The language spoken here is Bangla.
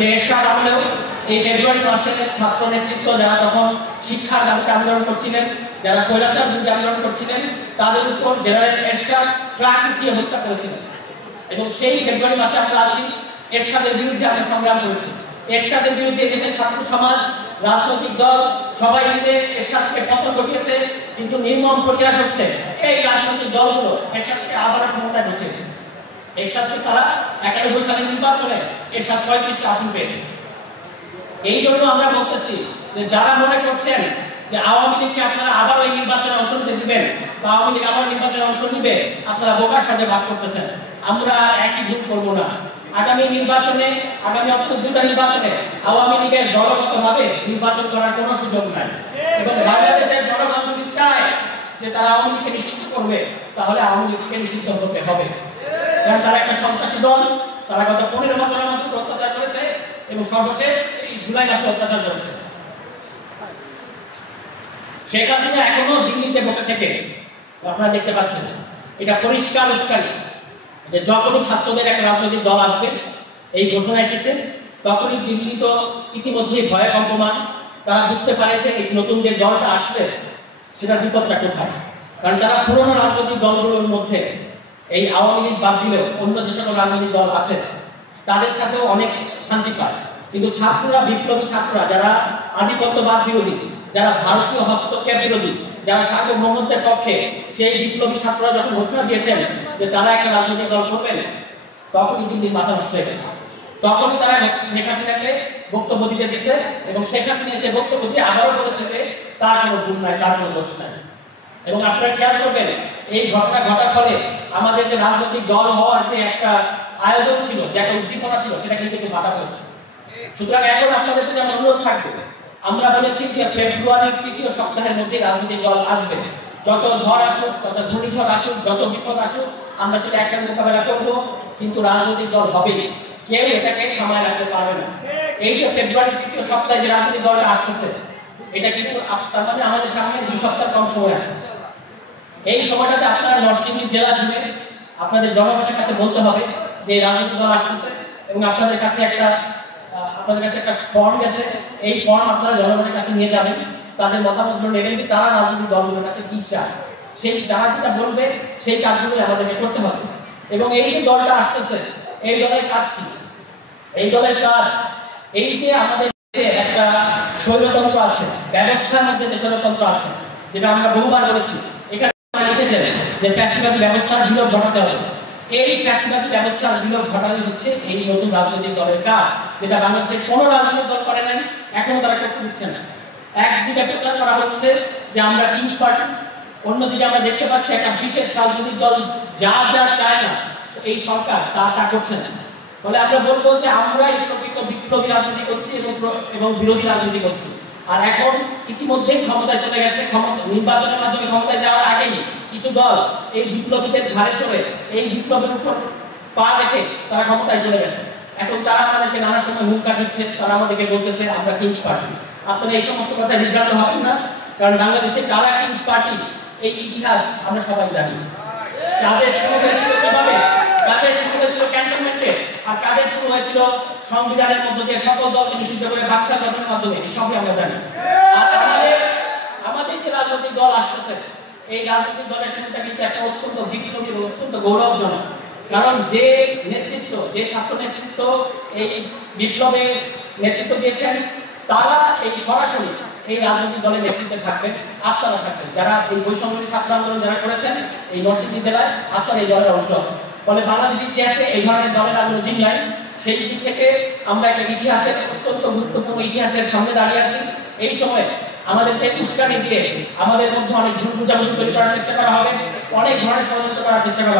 যে এরশাদ আমলেও এই ফেব্রুয়ারি মাসে ছাত্র নেতৃত্ব যারা তখন শিক্ষার দাবিতে আন্দোলন করছিলেন, যারা স্বৈরাচার বিরুদ্ধে আন্দোলন করছিলেন, তাদের উপর জেনারেল এরশাদ ট্রাক উঠিয়ে হত্যা করেছিলেন। এবং সেই ফেব্রুয়ারি মাসে আমরা আছি, এরশাদের বিরুদ্ধে আমরা সংগ্রাম করেছি। এরশাদের বিরুদ্ধে দেশের ছাত্র সমাজ, রাজনৈতিক দল সবাই মিলে এরশাদকে পতন ঘটিয়েছে। কিন্তু নির্মম পরিহাস হচ্ছে এই রাজনৈতিক দলগুলো এরশাদকে আবার ক্ষমতায় বসিয়েছে। এরশাদকে তারা 91 সালের নির্বাচনে এরশাদ 35টা আসন পেয়েছে। এই জন্য আমরা বলতেছি যে যারা মনে করছেন যে আওয়ামী লীগকে আপনারা আবার ওই নির্বাচনে অংশ নিতে দিবেন বা আওয়ামী লীগ আবার নির্বাচনে অংশ নিবে, আপনারা বোকার সাথে বাস করতেছেন। আমরা একই ভুল করব না। আগামী নির্বাচনে, আগামী অন্তত 2টা নির্বাচনে আওয়ামী লীগের দলগতভাবে নির্বাচন করার কোনো সুযোগ নাই। এবং বাংলাদেশের জনগণ যদি চায় যে তারা আওয়ামী লীগকে নিষিদ্ধ করবে, তাহলে আওয়ামী লীগকে নিষিদ্ধ করতে হবে। কারণ তারা একটা সন্ত্রাসী দল, তারা গত 15 বছর আমাদের উপর অত্যাচার করেছে এবং সর্বশেষ এই জুলাই মাসে অত্যাচার করেছে। শেখ হাসিনা এখনো দিল্লিতে বসে থেকে, আপনারা দেখতে পাচ্ছেন, এটা পরিষ্কার উস্কানি যে যখনই ছাত্রদের একটা রাজনৈতিক দল আসবে, এই ঘোষণা এসেছে, তখনই দিল্লি তো ইতিমধ্যেই ভয়ে কম্পমান। তারা বুঝতে পারে যে এই নতুন যে দলটা আসবে সেটার বিপদটা কোথায়। কারণ তারা পুরনো রাজনৈতিক দলগুলোর মধ্যে এই আওয়ামী লীগ বাদ দিলেও অন্য যে সকল রাজনৈতিক দল আছে তাদের সাথেও অনেক শান্তি পায়। কিন্তু ছাত্ররা, বিপ্লবী ছাত্ররা, যারা আধিপত্যবাদ বিরোধী, যারা ভারতীয় হস্তক্ষেপ বিরোধী, যারা সার্বভৌমত্বের পক্ষে, সেই বিপ্লবী ছাত্ররা যখন ঘোষণা দিয়েছেন যে তারা একটা রাজনৈতিক দল করবেন, তখনই দিল্লির মাথা নষ্ট হয়ে গেছে। তখনই তারা শেখ হাসিনাকে বক্তব্য দিতে দিয়েছে এবং শেখ হাসিনা এসে বক্তব্য দিয়ে আবারও বলেছে যে তার কোনো ভুল নাই, তার কোনো দোষ নাই। এবং আপনারা খেয়াল করবেন, এই ঘটনা ঘটার ফলে আমাদের যে রাজনৈতিক দল হওয়ার যে একটা আয়োজন ছিল, যে একটা উদ্দীপনা ছিল, সেটা কিন্তু একটু ভাটা পড়েছে। সুতরাং এখন আপনাদের প্রতি আমার অনুরোধ থাকবে, আমরা বলেছি যে ফেব্রুয়ারির 3য় সপ্তাহের মধ্যে রাজনৈতিক দল আসবে। যত ঝড় আসুক, যত ঘূর্ণিঝড় আসুক, যত বিপদ আসুক, আমরা সেটা একসাথে মোকাবেলা করব। কিন্তু রাজনৈতিক দল হবেই, কেউ এটাকে থামায় রাখতে পারবে না। এই যে ফেব্রুয়ারির 3য় সপ্তাহে যে রাজনৈতিক দলটা আসতেছে, এটা কিন্তু তার মানে আমাদের সামনে 2 সপ্তাহ কম সময় আছে। এই সময়টাতে আপনারা নরসিংদী জেলা জুড়ে আপনাদের জনগণের কাছে বলতে হবে যে রাজনৈতিক দল আসতেছে এবং আপনাদের কাছে একটা ফর্ম গেছে। এই ফর্ম আপনারা জনগণের কাছে নিয়ে যাবেন, তাদের মতামতগুলো নেবেন যে তারা রাজনৈতিক দলগুলোর কাছে কি চায়। সেই যারা যেটা বলবে সেই কাজগুলোই আমাদেরকে করতে হবে। এবং এই যে দলটা আসতেছে, এই দলের কাজ কি? এই দলের কাজ এই যে আমাদের একটা স্বৈরতন্ত্র আছে, ব্যবস্থার মধ্যে যে স্বৈরতন্ত্র আছে, যেটা আমরা বহুবার বলেছি, এখানে লিখেছেন যে ফ্যাসিবাদী ব্যবস্থার বিলোপ ঘটাতে হবে। এই ফ্যাসিবাদী ব্যবস্থার বিলোপ ঘটানো হচ্ছে এই নতুন রাজনৈতিক দলের কাজ, যেটা বাংলাদেশের কোনো রাজনৈতিক দল করে নাই, এখনো তারা করতে দিচ্ছে না। একদিকে প্রচার করা হচ্ছে যে আমরা কিংস পার্টি, অন্যদিকে আমরা দেখতে পাচ্ছি একটা বিশেষ রাজনৈতিক দল যা যা চায় না এই সরকার তা করছে না। ফলে আমরা বলবো যে আমরা এই প্রকৃত বিপ্লবী রাজনীতি করছি এবং বিরোধী রাজনীতি করছি। আর এখন ইতিমধ্যেই ক্ষমতায় চলে গেছে, নির্বাচনের মাধ্যমে ক্ষমতায় যাওয়ার আগেই কিছু দল এই বিপ্লবীদের ঘাড়ে চড়ে এই বিপ্লবের উপর পা রেখে তারা ক্ষমতায় চলে গেছে। এখন তারা আমাদেরকে নানা সময় হুঙ্কার দিচ্ছে, তারা আমাদেরকে বলতেছে আমরা কিংস পার্টি। আপনারা এই সমস্ত কথা বিভ্রান্ত হবেন না, কারণ বাংলাদেশে কারা কিংস পার্টি এই ইতিহাস আমরা সবাই জানি। কাদের শুরু হয়েছিল কিভাবে, কাদের শুরু হয়েছিল ক্যান্টনমেন্টে, আর কাদের শুরু হয়েছিল সংবিধানের মধ্যে দিয়ে সকল দলকে নিষিদ্ধ করে বাকশাল গঠনের মাধ্যমে, সবই আমরা জানি। আর আমাদের যে রাজনৈতিক দল আসতেছে, এই রাজনৈতিক দলের শুরুটা কিন্তু একটা অত্যন্ত বিপ্লবী এবং অত্যন্ত গৌরবজনক। কারণ যে নেতৃত্ব, যে ছাত্র নেতৃত্ব এই বিপ্লবে নেতৃত্ব দিয়েছেন, তারা এই সরাসরি এই রাজনৈতিক দলের নেতৃত্বে থাকবেন, আপনারা থাকবেন। যারা এই বৈষম্য ছাত্র আন্দোলন যারা করেছেন এই নরসিংদী জেলায়, আপনারা এই দলের অংশ। ফলে বাংলাদেশের ইতিহাসে এই ধরনের দলের আর নজির নাই। সেই দিক থেকে আমরা একটা ইতিহাসের অত্যন্ত গুরুত্বপূর্ণ ইতিহাসের সামনে দাঁড়িয়ে আছি। এই সময় আমাদেরকে উস্কানি দিয়ে আমাদের মধ্যে অনেক ভুল বুঝাবুঝি তৈরি করার চেষ্টা করা হবে, অনেক ধরনের ষড়যন্ত্র করার চেষ্টা করা হবে।